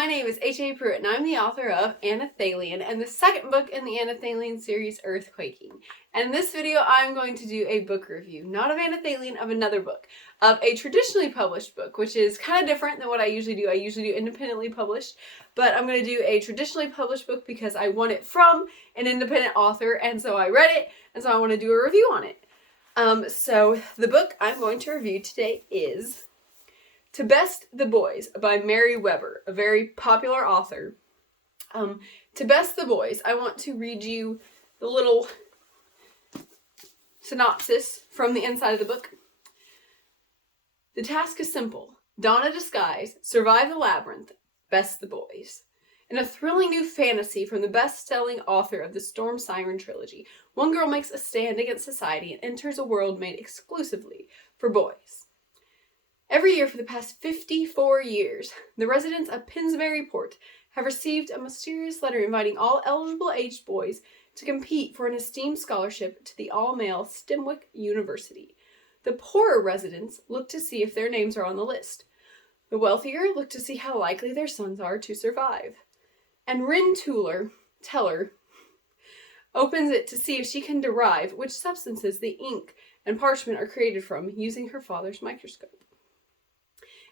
my name is HAPruitt, and I'm the author of Anathalion, and the second book in the Anathalion series, Earthquaking. And in this video, I'm going to do a book review, not of Anathalion, of another book, of a traditionally published book, which is kind of different than what I usually do. I usually do independently published, but I'm going to do a traditionally published book because I want it from an independent author, and so I read it, and so I want to do a review on it. So the book I'm going to review today is To Best the Boys by Mary Weber, a very popular author. To Best the Boys, I want to read you the little synopsis from the inside of the book. The task is simple. Don a disguise, survive the labyrinth, best the boys. In a thrilling new fantasy from the best-selling author of the Storm Siren trilogy, one girl makes a stand against society and enters a world made exclusively for boys. Every year for the past 54 years, the residents of Pinsburyport have received a mysterious letter inviting all eligible aged boys to compete for an esteemed scholarship to the all-male Stimwick University. The poorer residents look to see if their names are on the list. The wealthier look to see how likely their sons are to survive. And Rehn Tellur opens it to see if she can derive which substances the ink and parchment are created from using her father's microscope.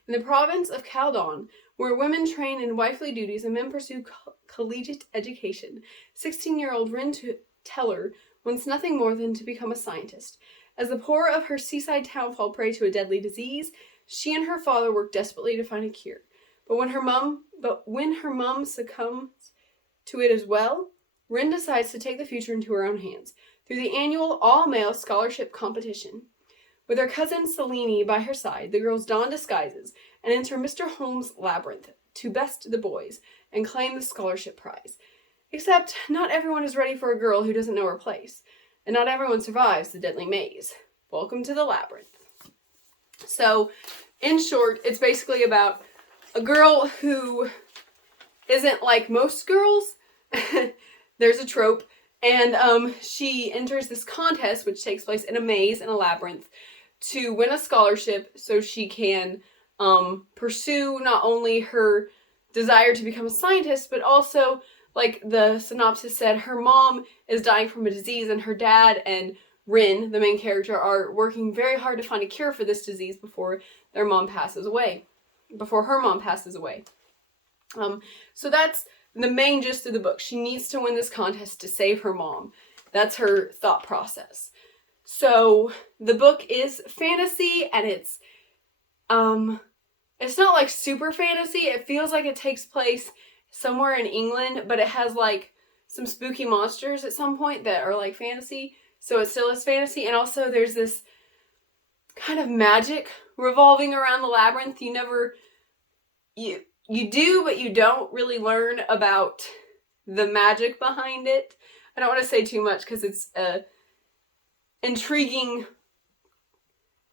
In the province of Caldon, where women train in wifely duties and men pursue collegiate education, 16-year-old Rehn Tellur wants nothing more than to become a scientist. As the poor of her seaside town fall prey to a deadly disease, she and her father work desperately to find a cure. But when her mom succumbs to it as well, Rehn decides to take the future into her own hands through the annual all-male scholarship competition. With her cousin Selene by her side, the girls don disguises and enter Mr. Holmes' labyrinth to best the boys and claim the scholarship prize. Except not everyone is ready for a girl who doesn't know her place, and not everyone survives the deadly maze. Welcome to the labyrinth. So, in short, it's basically about a girl who isn't like most girls. There's a trope. And she enters this contest, which takes place in a maze in a labyrinth, to win a scholarship so she can pursue not only her desire to become a scientist, but also, like the synopsis said, her mom is dying from a disease, and her dad and Rehn, the main character, are working very hard to find a cure for this disease before her mom passes away. So that's the main gist of the book. She needs to win this contest to save her mom. That's her thought process. So the book is fantasy, and it's not like super fantasy. It feels like it takes place somewhere in England, but it has like some spooky monsters at some point that are like fantasy. So it still is fantasy, and also there's this kind of magic revolving around the labyrinth. You do, but you don't really learn about the magic behind it. I don't want to say too much because it's a intriguing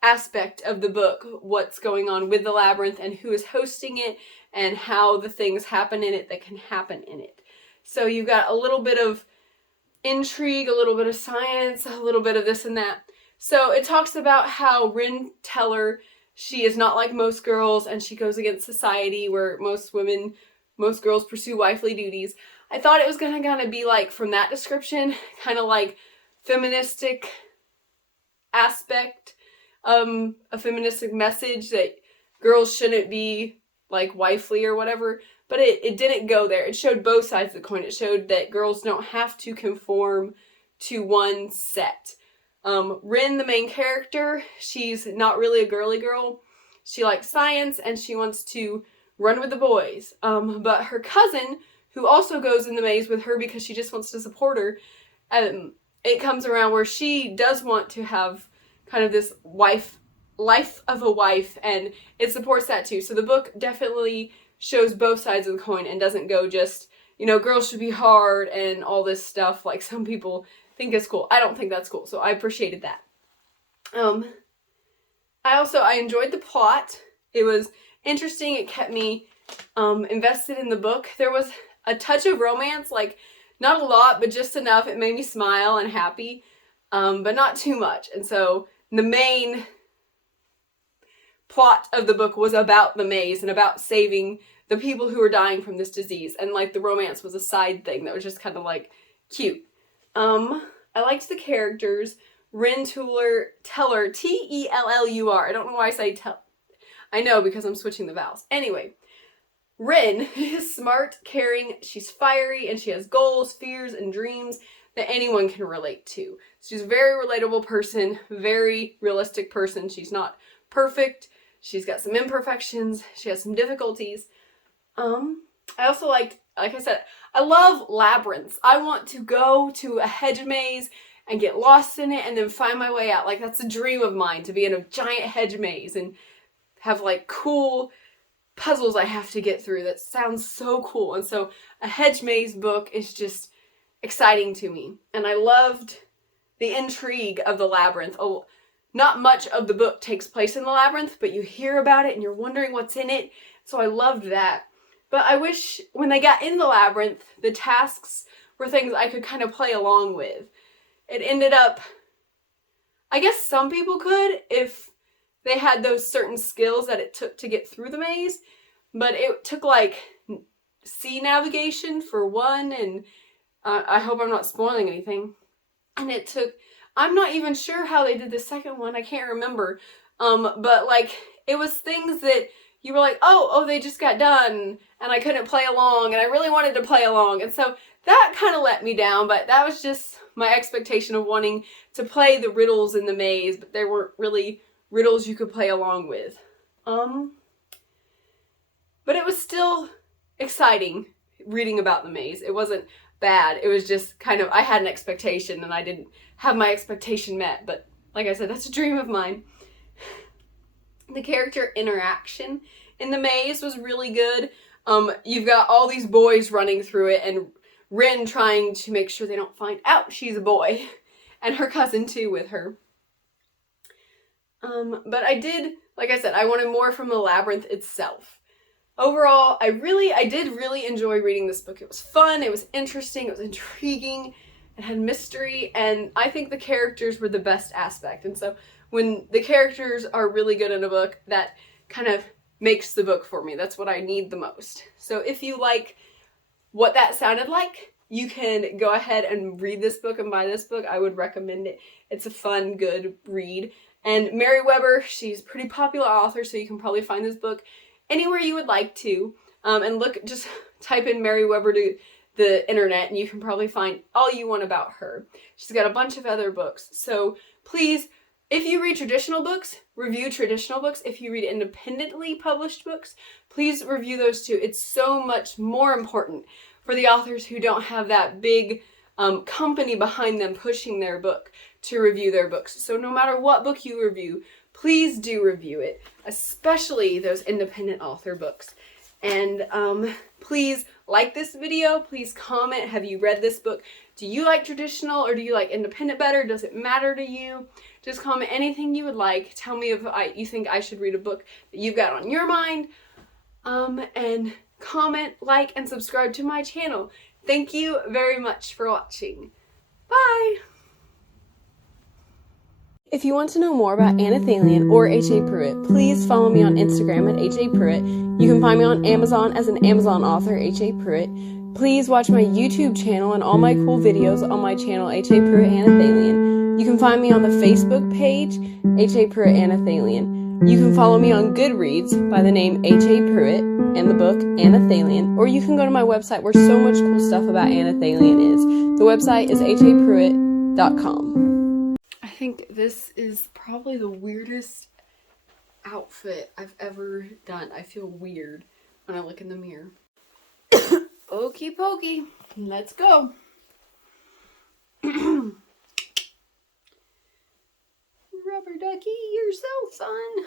aspect of the book, what's going on with the labyrinth and who is hosting it and how the things happen in it that can happen in it. So you've got a little bit of intrigue, a little bit of science, a little bit of this and that. So it talks about how Rehn Tellur, she is not like most girls, and she goes against society where most girls pursue wifely duties. I thought it was going to kind of be like, from that description, kind of like feministic aspect, a feministic message that girls shouldn't be like wifely or whatever, but it didn't go there. It showed both sides of the coin. It showed that girls don't have to conform to one set. Rehn, the main character, she's not really a girly girl. She likes science and she wants to run with the boys. But her cousin, who also goes in the maze with her because she just wants to support her, it comes around where she does want to have kind of this life of a wife, and it supports that too. So the book definitely shows both sides of the coin and doesn't go just, girls should be hard and all this stuff like some people think is cool. I don't think that's cool, so I appreciated that. I enjoyed the plot. It was interesting. It kept me invested in the book. There was a touch of romance, like not a lot, but just enough. It made me smile and happy, but not too much. And so the main plot of the book was about the maze and about saving the people who were dying from this disease, and like the romance was a side thing that was just kind of like cute. I liked the characters. Rehn Tellur, Tellur. I don't know why I say I know, because I'm switching the vowels. Anyway, Rehn is smart, caring, she's fiery, and she has goals, fears, and dreams that anyone can relate to. She's a very relatable person, very realistic person. She's not perfect. She's got some imperfections. She has some difficulties. I also like I said, I love labyrinths. I want to go to a hedge maze and get lost in it and then find my way out. Like, that's a dream of mine, to be in a giant hedge maze and have like cool puzzles I have to get through. That sounds so cool. And so a hedge maze book is just exciting to me. And I loved the intrigue of the labyrinth. Oh, not much of the book takes place in the labyrinth, but you hear about it and you're wondering what's in it. So I loved that. But I wish when they got in the labyrinth, the tasks were things I could kind of play along with. It ended up, I guess some people could if they had those certain skills that it took to get through the maze, but it took like sea navigation for one, and I hope I'm not spoiling anything. And it took, I'm not even sure how they did the second one, I can't remember, but like it was things that you were like, oh, they just got done, and I couldn't play along, and I really wanted to play along, and so that kind of let me down, but that was just my expectation of wanting to play the riddles in the maze, but there weren't really riddles you could play along with. But it was still exciting reading about the maze. It wasn't bad. It was just kind of, I had an expectation and I didn't have my expectation met, but like I said, that's a dream of mine. The character interaction in the maze was really good. You've got all these boys running through it and Rehn trying to make sure they don't find out she's a boy, and her cousin too with her. But I did, like I said, I wanted more from the labyrinth itself. Overall, I did really enjoy reading this book. It was fun, it was interesting, it was intriguing, it had mystery, and I think the characters were the best aspect. And so when the characters are really good in a book, that kind of makes the book for me. That's what I need the most. So if you like what that sounded like, you can go ahead and read this book and buy this book. I would recommend it. It's a fun, good read. And Mary Weber, she's a pretty popular author, so you can probably find this book anywhere you would like to. And look, just type in Mary Weber to the internet and you can probably find all you want about her. She's got a bunch of other books. So please, if you read traditional books, review traditional books. If you read independently published books, please review those too. It's so much more important for the authors who don't have that big company behind them pushing their book to review their books. So no matter what book you review, please do review it, especially those independent author books. And please like this video, please comment, have you read this book? Do you like traditional or do you like independent better? Does it matter to you? Just comment anything you would like. Tell me if you think I should read a book that you've got on your mind. And comment, like, and subscribe to my channel. Thank you very much for watching. Bye! If you want to know more about Anna Thalien or HAPruitt, please follow me on Instagram at HAPruitt. You can find me on Amazon as an Amazon author, HAPruitt. Please watch my YouTube channel and all my cool videos on my channel, HAPruitt Anna Thalien. You can find me on the Facebook page, HAPruitt Anna Thalien. You can follow me on Goodreads by the name HAPruitt and the book Anna Thalien, or you can go to my website where so much cool stuff about Anna Thalien is. The website is HAPruitt.com. I think this is probably the weirdest outfit I've ever done. I feel weird when I look in the mirror. Okie pokey, let's go. Rubber ducky, you're so fun.